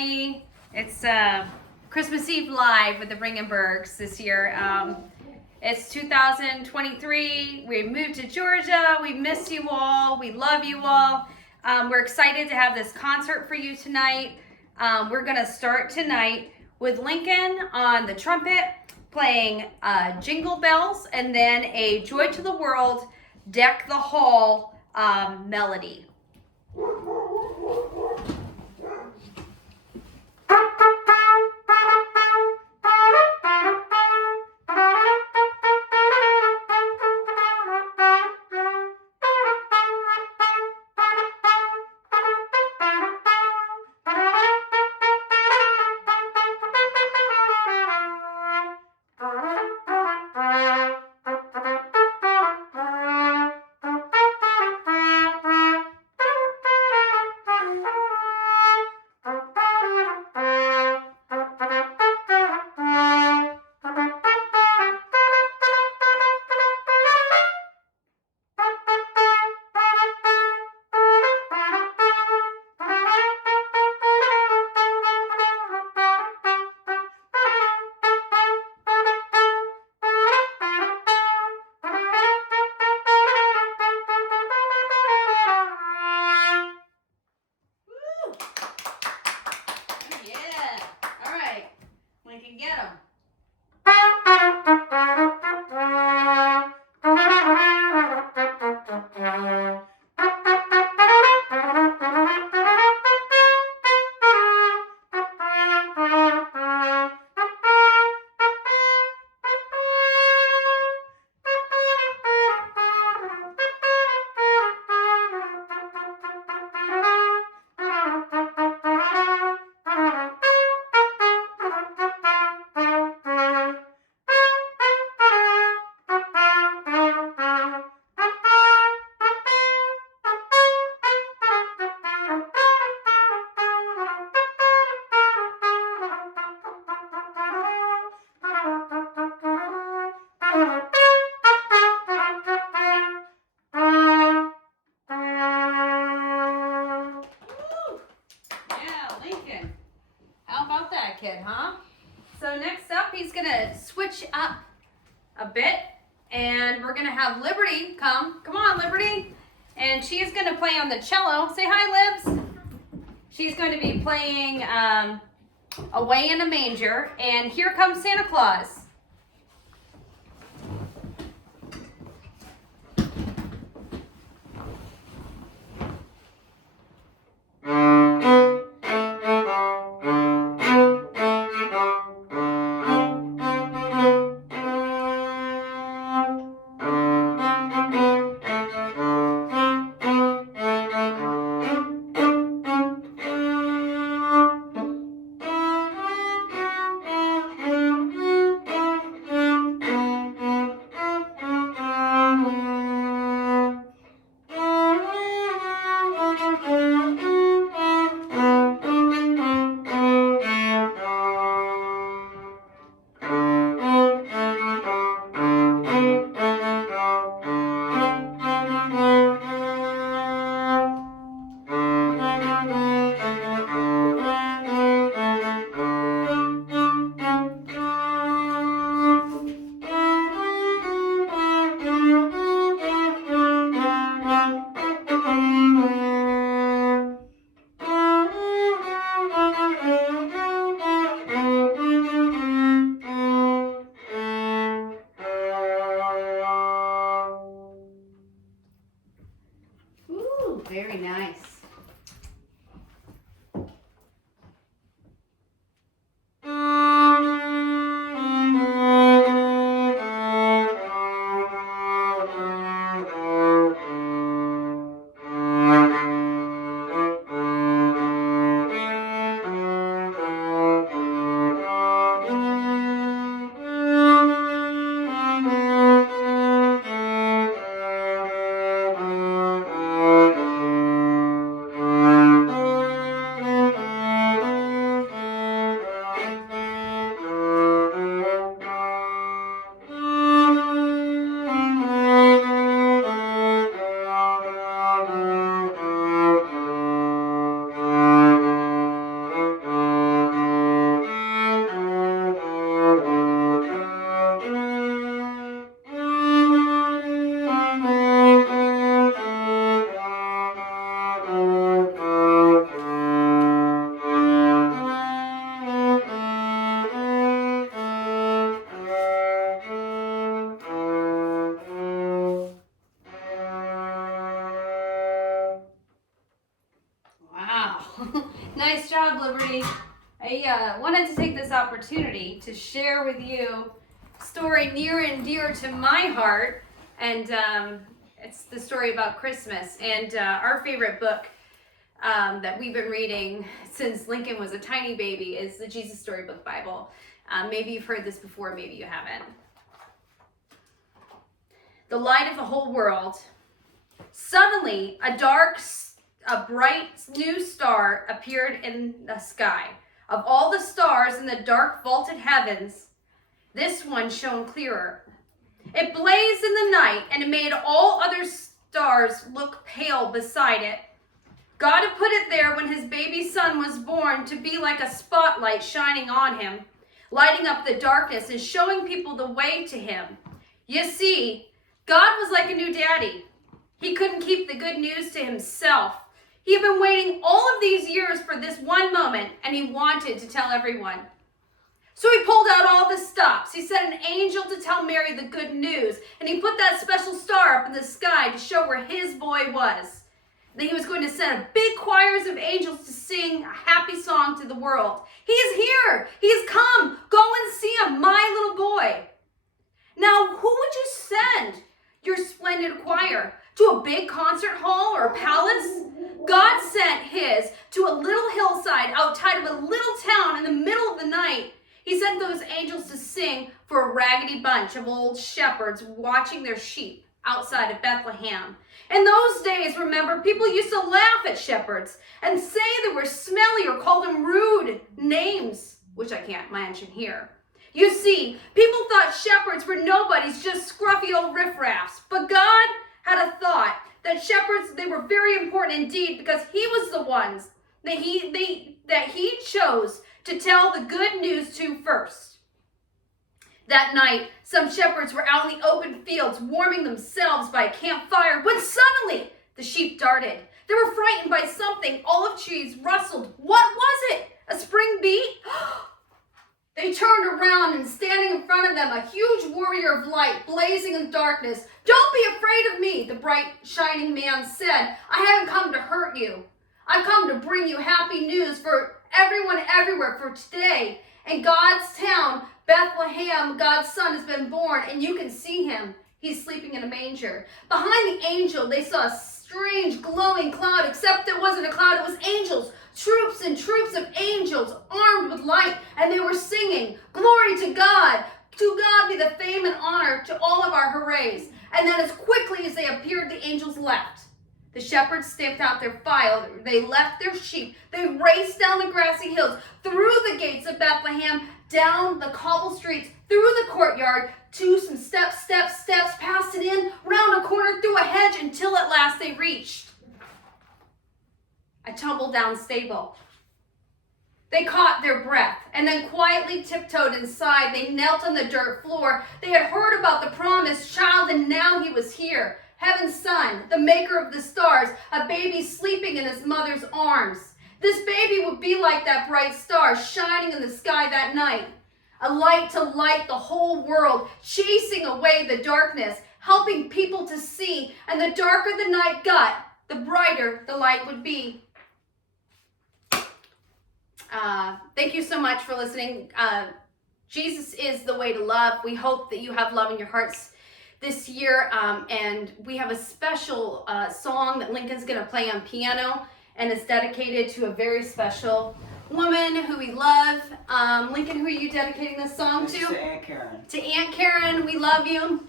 everybody. It's Christmas Eve live with the Ringenbergs this year. It's 2023. We moved to Georgia. We miss you all. We love you all. We're excited to have this concert for you tonight. We're going to start tonight with Lincoln on the trumpet playing Jingle Bells and then a Joy to the World, Deck the Hall melody. Lincoln, get him. How about that, kid, huh? So next up, he's gonna switch up a bit, and we're gonna have Liberty come. Come on, Liberty. And she is gonna play on the cello. Say hi, Libs. She's going to be playing Away in a Manger, and Here Comes Santa Claus. have Liberty. I wanted to take this opportunity to share with you a story near and dear to my heart, and it's the story about Christmas. And our favorite book that we've been reading since Lincoln was a tiny baby is the Jesus Storybook Bible. Maybe you've heard this before, maybe you haven't. The light of the whole world. Suddenly, a bright new star appeared in the sky. Of all the stars in the dark vaulted heavens, this one shone clearer. It blazed in the night, and it made all other stars look pale beside it. God had put it there when his baby son was born to be like a spotlight shining on him, lighting up the darkness and showing people the way to him. You see, God was like a new daddy. He couldn't keep the good news to himself. He had been waiting all of these years for this one moment, and he wanted to tell everyone. So he pulled out all the stops. He sent an angel to tell Mary the good news, and he put that special star up in the sky to show where his boy was. Then he was going to send big choirs of angels to sing a happy song to the world. He is here. He has come. Go and see him, my little boy. Now, who would you send your splendid choir? To a big concert hall or a palace? God sent his to a little hillside outside of a little town in the middle of the night. He sent those angels to sing for a raggedy bunch of old shepherds watching their sheep outside of Bethlehem. In those days, remember, people used to laugh at shepherds and say they were smelly or call them rude names, which I can't mention here. You see, people thought shepherds were nobodies, just scruffy old riffraffs. But God had a thought that shepherds, they were very important indeed, because he was the ones that he chose to tell the good news to first. That night, some shepherds were out in the open fields warming themselves by a campfire when suddenly the sheep darted. They were frightened by something. Olive trees rustled. What was it? A spring bee? They turned around, and standing in front of them, a huge warrior of light blazing in the darkness. Don't be afraid of me, the bright, shining man said. I haven't come to hurt you. I've come to bring you happy news for everyone everywhere for today. In God's town, Bethlehem, God's son has been born, and you can see him. He's sleeping in a manger. Behind the angel, they saw a strange glowing cloud, except it wasn't a cloud, it was angels. Troops and troops of angels armed with light, and they were singing, "Glory to God! To God be the fame and honor, to all of our hoorays." And then as quickly as they appeared, the angels left. The shepherds stamped out their file. They left their sheep. They raced down the grassy hills, through the gates of Bethlehem, down the cobble streets, through the courtyard, to some steps, past and in, round a corner, through a hedge, until at last they reached a tumble-down stable. They caught their breath and then quietly tiptoed inside. They knelt on the dirt floor. They had heard about the promised child, and now he was here. Heaven's son, the maker of the stars, a baby sleeping in his mother's arms. This baby would be like that bright star shining in the sky that night. A light to light the whole world, chasing away the darkness, helping people to see. And the darker the night got, the brighter the light would be. Thank you so much for listening. Jesus is the way to love. We hope that you have love in your hearts this year. And we have a special song that Lincoln's going to play on piano, and it's dedicated to a very special woman who we love. Lincoln, who are you dedicating this song to? To Aunt Karen. To Aunt Karen, we love you.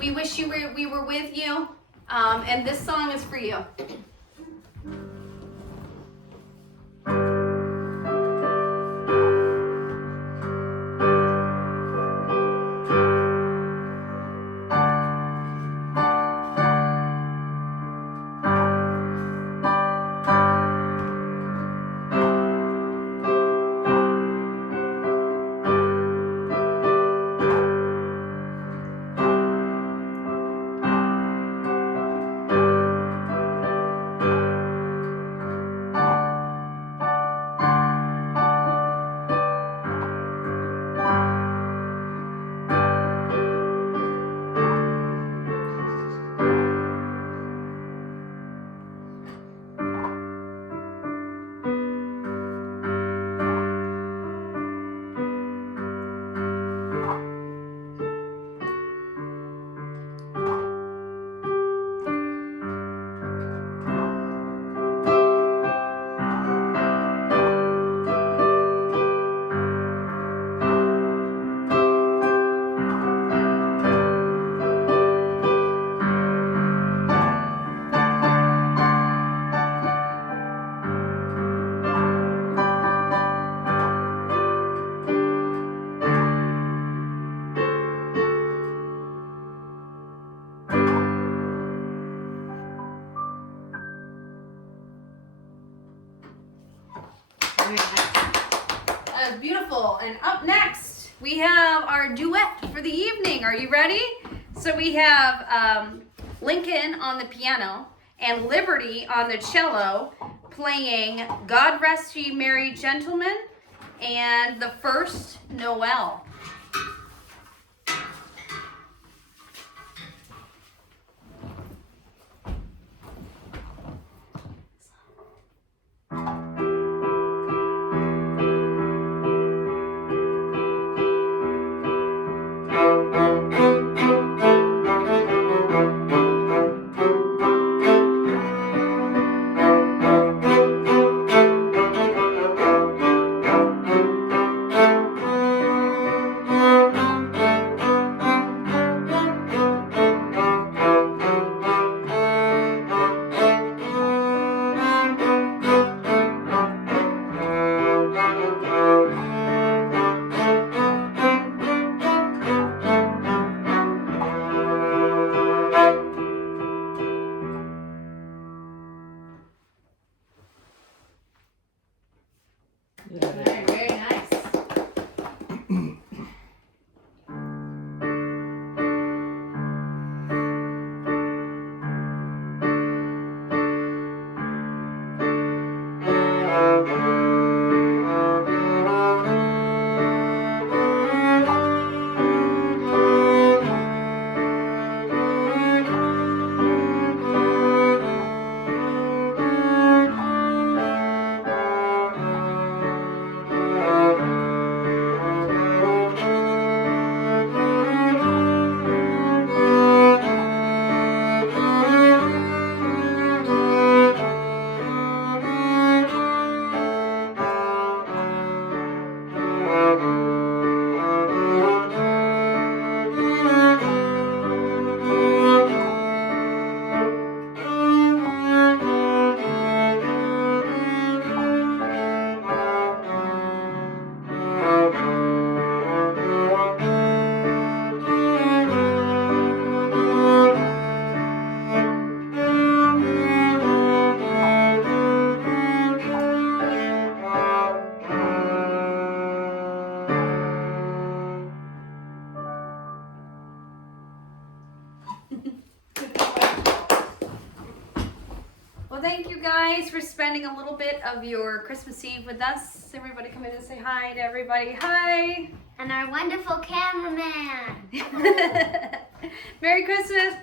We wish we were with you. And this song is for you. Very nice. That was beautiful. And up next, we have our duet for the evening. Are you ready? So we have Lincoln on the piano and Liberty on the cello playing God Rest Ye Merry Gentlemen and the First Noel. All right, very nice. Well, thank you guys for spending a little bit of your Christmas Eve with us. Everybody come in and say hi to everybody. Hi. And our wonderful cameraman. Merry Christmas.